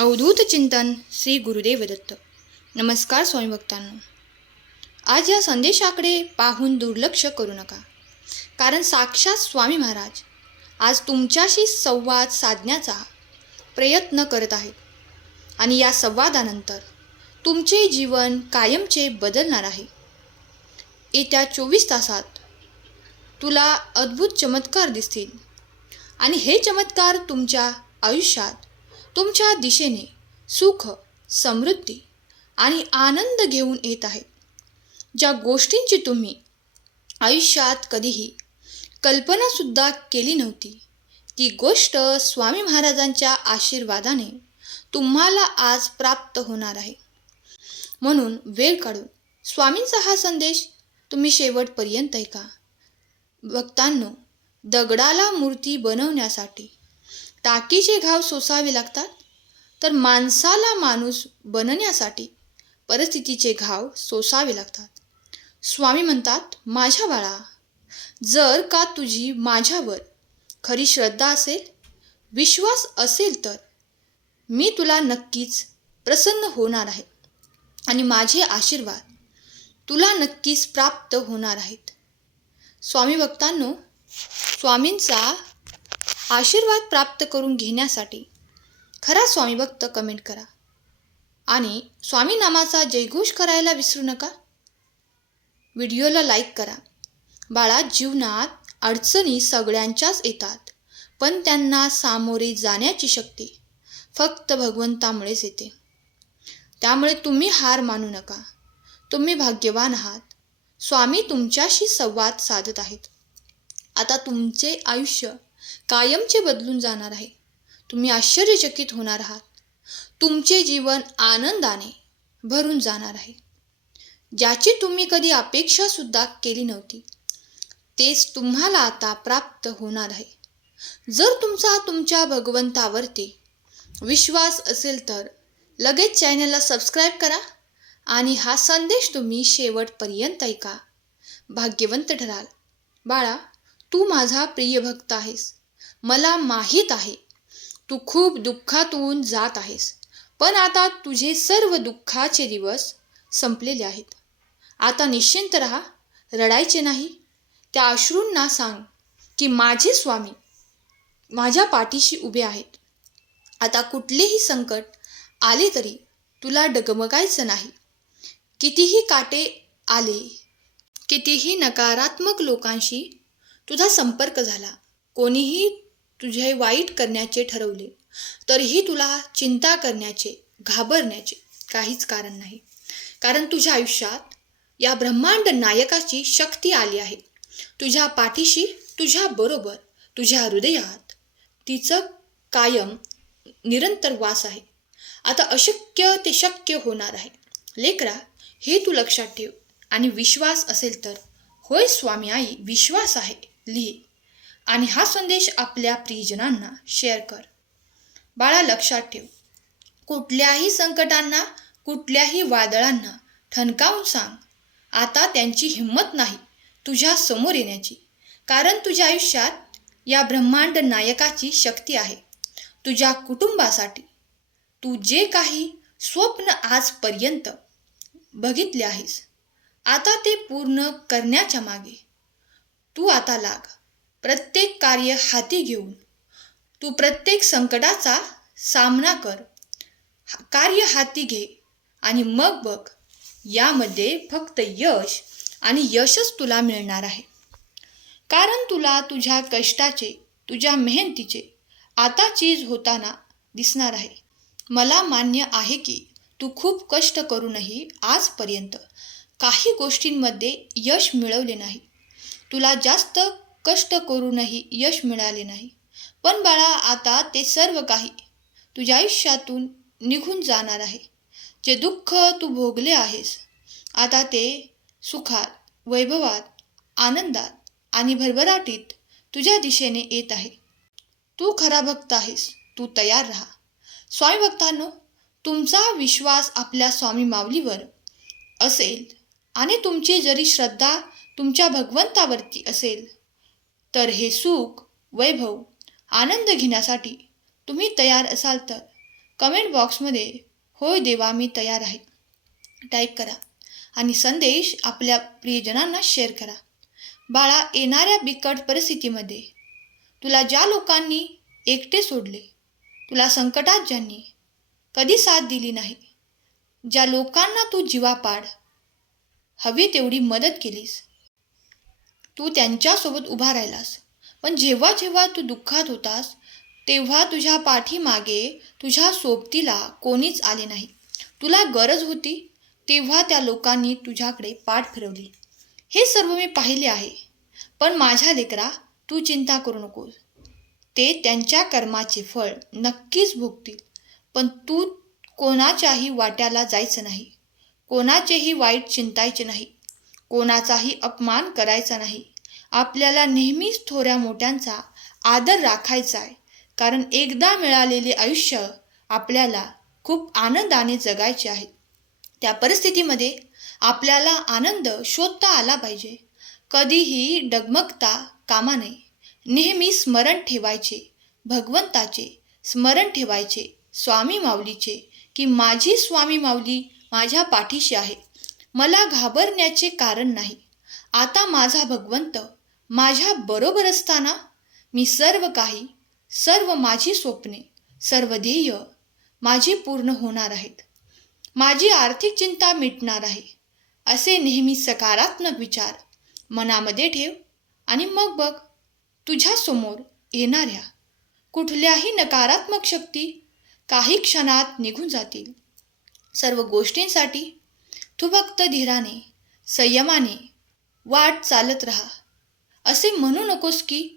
अवधूत चिंतन श्री गुरुदेव दत्त. नमस्कार स्वामी भक्तांनो. आज या संदेशाकडे पाहून दुर्लक्ष करू नका, कारण साक्षात स्वामी महाराज आज तुमच्याशी संवाद साधण्याचा प्रयत्न करत आहेत आणि या संवादानंतर तुमचे जीवन कायमचे बदलणार आहे. येत्या 24 तासात तुला अद्भुत चमत्कार दिसतील आणि हे चमत्कार तुमच्या आयुष्यात तुमच्या दिशेने सुख, समृद्धी आणि आनंद घेऊन येत आहेत. ज्या गोष्टींची तुम्ही आयुष्यात कधीही कल्पनासुद्धा केली नव्हती, ती गोष्ट स्वामी महाराजांच्या आशीर्वादाने तुम्हाला आज प्राप्त होणार आहे. म्हणून वेळ काढून स्वामींचा हा संदेश तुम्ही शेवटपर्यंत ऐका. भक्तांनो, दगडाला मूर्ती बनवण्यासाठी टाकीचे घाव सोसावे लागतात, तर माणसाला माणूस बनण्यासाठी परिस्थितीचे घाव सोसावे लागतात. स्वामी म्हणतात, माझ्या बाळा, जर का तुझी माझ्यावर खरी श्रद्धा असेल, विश्वास असेल, तर मी तुला नक्कीच प्रसन्न होणार आहे आणि माझे आशीर्वाद तुला नक्कीच प्राप्त होणार आहेत. स्वामी भक्तांनो, स्वामींचा आशीर्वाद प्राप्त करून घेण्यासाठी खरा स्वामी भक्त कमेंट करा आणि स्वामी नामाचा जयघोष करायला विसरू नका. व्हिडिओला लाईक करा. बाळा, जीवनात अडचणी सगळ्यांच्याच येतात, पण त्यांना सामोरे जाण्याची शक्ती फक्त भगवंतामुळेच येते. त्यामुळे तुम्ही हार मानू नका. तुम्ही भाग्यवान आहात. स्वामी तुमच्याशी संवाद साधत आहेत. आता तुमचे आयुष्य कायमचे बदलून जाणार आहे. तुम्ही आश्चर्यचकित होणार आहात. तुमचे जीवन आनंदाने भरून जाणार आहे. ज्याची तुम्ही कधी अपेक्षासुद्धा केली नव्हती, तेच तुम्हाला आता प्राप्त होणार आहे. जर तुमच्या भगवंतावरती विश्वास असेल, तर लगेच चॅनलला सबस्क्राईब करा आणि हा संदेश तुम्ही शेवटपर्यंत ऐका. भाग्यवंत ठराल. बाळा, तू माझा प्रिय भक्त आहेस. मला माहीत आहे तू खूप दुःखातून जात आहेस, पण आता तुझे सर्व दुःखाचे दिवस संपलेले आहेत. आता निश्चिंत राहा. रडायचे नाही. त्या अश्रूंना सांग की माझे स्वामी माझ्या पाठीशी उभे आहेत. आता कुठलेही संकट आले तरी तुला डगमगायचं नाही. कितीही काटे आले, कितीही नकारात्मक लोकांशी तुझा संपर्क झाला, कोणीही तुझे वाईट करण्याचे ठरवले, तरीही तुला चिंता करण्याचे, घाबरण्याचे काहीच कारण नाही. कारण तुझ्या आयुष्यात या ब्रह्मांड नायकाची शक्ती आली आहे. तुझ्या पाठीशी, तुझ्या बरोबर, तुझ्या हृदयात तिचं कायम निरंतर वास आहे. आता अशक्य ते शक्य होणार आहे. लेकरा, हे तू लक्षात ठेव आणि विश्वास असेल तर, होय स्वामी आई विश्वास आहे, लिही आणि हा संदेश आपल्या प्रियजनांना शेअर कर. बाळा, लक्षात ठेव, कुठल्याही संकटांना, कुठल्याही वादळांना ठणकावून सांग, आता त्यांची हिंमत नाही तुझ्या समोर येण्याची. कारण तुझ्या आयुष्यात या ब्रह्मांड नायकाची शक्ती आहे. तुझ्या कुटुंबासाठी तू जे काही स्वप्न आजपर्यंत बघितले आहेस, आता ते पूर्ण करण्याच्या मागे तू आता लाग. प्रत्येक कार्य हाती घेऊन तू प्रत्येक संकटाचा सामना कर. कार्य हाती घे आणि मग बघ, यामध्ये फक्त यश आणि यशच तुला मिळणार आहे. कारण तुला तुझ्या कष्टाचे, तुझ्या मेहनतीचे आता चीज होताना दिसणार आहे. मला मान्य आहे की तू खूप कष्ट करूनही आजपर्यंत काही गोष्टींमध्ये यश मिळवले नाही. तुला जास्त कष्ट करूनही यश मिळाले नाही. पण बाळा, आता ते सर्व काही तुझ्या आयुष्यातून निघून जाणार आहे. जे दुःख तू भोगले आहेस, आता ते सुखात, वैभवात, आनंदात आणि भरभराटीत तुझ्या दिशेने येत आहे. तू खरा भक्त आहेस. तू तयार राहा. स्वामी भक्तांनो, तुमचा विश्वास आपल्या स्वामी माऊलीवर असेल आणि तुमची जरी श्रद्धा तुमच्या भगवंतावरती असेल, तर हे सुख, वैभव, आनंद घेण्यासाठी तुम्ही तयार असाल, तर कमेंट बॉक्समध्ये होय देवा मी तयार आहे टाईप करा आणि संदेश आपल्या प्रियजनांना शेअर करा. बाळा, येणाऱ्या बिकट परिस्थितीमध्ये तुला ज्या लोकांनी एकटे सोडले, तुला संकटात ज्यांनी कधी साथ दिली नाही, ज्या लोकांना तू जीवापाड हवी तेवढी मदत केलीस, तू त्यांच्यासोबत उभा राहिलास. पण जेव्हा जेव्हा तू दुःखात होतास तेव्हा तुझ्या पाठीमागे तुझ्या सोबतीला कोणीच आले नाही. तुला गरज होती तेव्हा त्या लोकांनी तुझ्याकडे पाठ फिरवली. हे सर्व मी पाहिले आहे. पण माझ्या लेकरा, तू चिंता करू नकोस. ते त्यांच्या कर्माचे फळ नक्कीच भोगतील. पण तू कोणाच्याही वाट्याला जायचं नाही, कोणाचेही वाईट चिंतायचे नाही, कोणाचाही अपमान करायचा नाही. आपल्याला नेहमीच थोड्या मोठ्यांचा आदर राखायचा आहे. कारण एकदा मिळालेले आयुष्य आपल्याला खूप आनंदाने जगायचे आहे. त्या परिस्थितीमध्ये आपल्याला आनंद शोधता आला पाहिजे. कधीही डगमगता कामा नये. नेहमी स्मरण ठेवायचे भगवंताचे, स्मरण ठेवायचे स्वामी माऊलीचे, की माझी स्वामी माऊली माझ्या पाठीशी आहे. मला घाबरण्याचे कारण नाही. आता माझा भगवंत माझ्या बरोबर असताना मी सर्व माझी स्वप्ने, सर्व ध्येय माझी पूर्ण होणार आहेत. माझी आर्थिक चिंता मिटणार आहे. असे नेहमी सकारात्मक विचार मनामध्ये ठेव आणि मग बघ, तुझ्या समोर येणाऱ्या कुठल्याही नकारात्मक शक्ती काही क्षणात निघून जातील. सर्व गोष्टींसाठी तू फक्त धीराने, संयमाने वाट चालत राहा. असे म्हणू नकोस की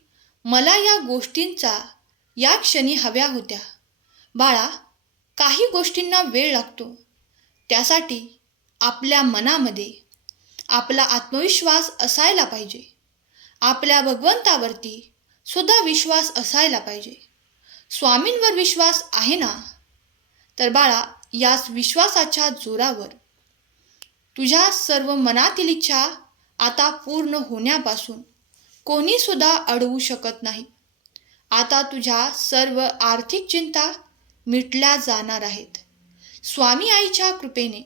मला या गोष्टींचा या क्षणी हव्या होत्या. बाळा, काही गोष्टींना वेळ लागतो. त्यासाठी आपल्या मनामध्ये आपला आत्मविश्वास असायला पाहिजे. आपल्या भगवंतावरती सुद्धा विश्वास असायला पाहिजे. स्वामींवर विश्वास आहे ना? तर बाळा, याच विश्वासाच्या जोरावर तुझ्या सर्व मनातील इच्छा आता पूर्ण होण्यापासून कोणी सुद्धा अडवू शकत नाही. आता तुझ्या सर्व आर्थिक चिंता मिटल्या जाणार आहेत. स्वामी आईच्या कृपेने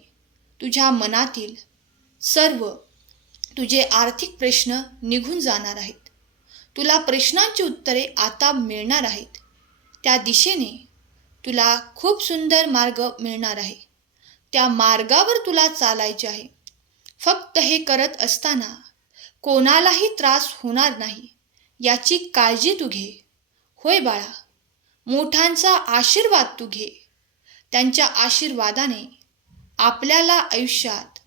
तुझ्या मनातील सर्व तुझे आर्थिक प्रश्न निघून जाणार आहेत. तुला प्रश्नांची उत्तरे आता मिळणार आहेत. त्या दिशेने तुला खूप सुंदर मार्ग मिळणार आहे. त्या मार्गावर तुला चालायचे आहे. फक्त हे करत असताना कोणालाही त्रास होणार नाही याची काळजी तू घे. होय बाळा, मोठ्यांचा आशीर्वाद तू घे. त्यांच्या आशीर्वादाने आपल्याला आयुष्यात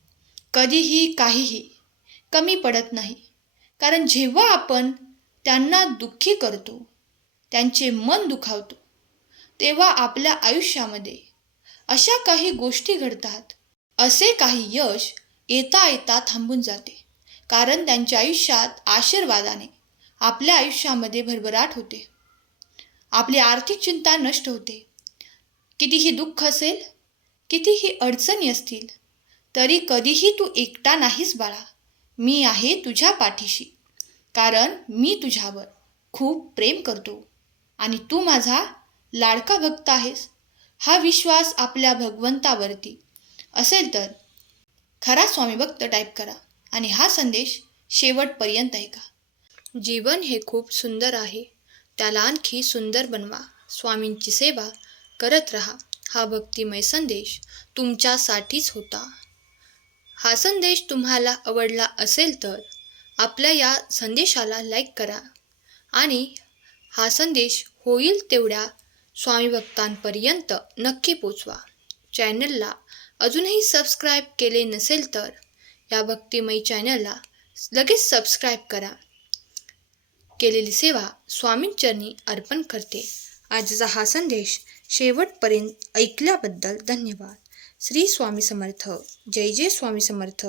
कधीही काहीही कमी पडत नाही. कारण जेव्हा आपण त्यांना दुःखी करतो, त्यांचे मन दुखावतो, तेव्हा आपल्या आयुष्यामध्ये अशा काही गोष्टी घडतात. असे काही यश येता येता थांबून जाते. कारण त्यांच्या आयुष्यात आशीर्वादाने आपल्या आयुष्यामध्ये भरभराट होते. आपली आर्थिक चिंता नष्ट होते. कितीही दुःख असेल, कितीही अडचणी असतील, तरी कधीही तू एकटा नाहीस बाळा. मी आहे तुझ्या पाठीशी. कारण मी तुझ्यावर खूप प्रेम करतो आणि तू माझा लाडका भक्त आहेस. हा विश्वास आपल्या भगवंतावरती असेल तर खरा स्वामी भक्त टाईप करा आणि हा संदेश शेवटपर्यंत ऐका. जीवन हे खूप सुंदर आहे. त्याला आणखी सुंदर बनवा. स्वामींची सेवा करत राहा. हा भक्तिमय संदेश तुमच्यासाठीच होता. हा संदेश तुम्हाला आवडला असेल तर आपल्या या संदेशाला लाईक करा आणि हा संदेश होईल तेवढ्या स्वामी भक्तांपर्यंत नक्की पोचवा. चॅनलला अजूनही सबस्क्राईब केले नसेल तर या भक्तिमय चॅनलला लगेच सबस्क्राईब करा. केलेली सेवा स्वामींचरणी अर्पण करते. आजचा हा संदेश शेवटपर्यंत ऐकल्याबद्दल धन्यवाद. श्री स्वामी समर्थ. जय जय स्वामी समर्थ.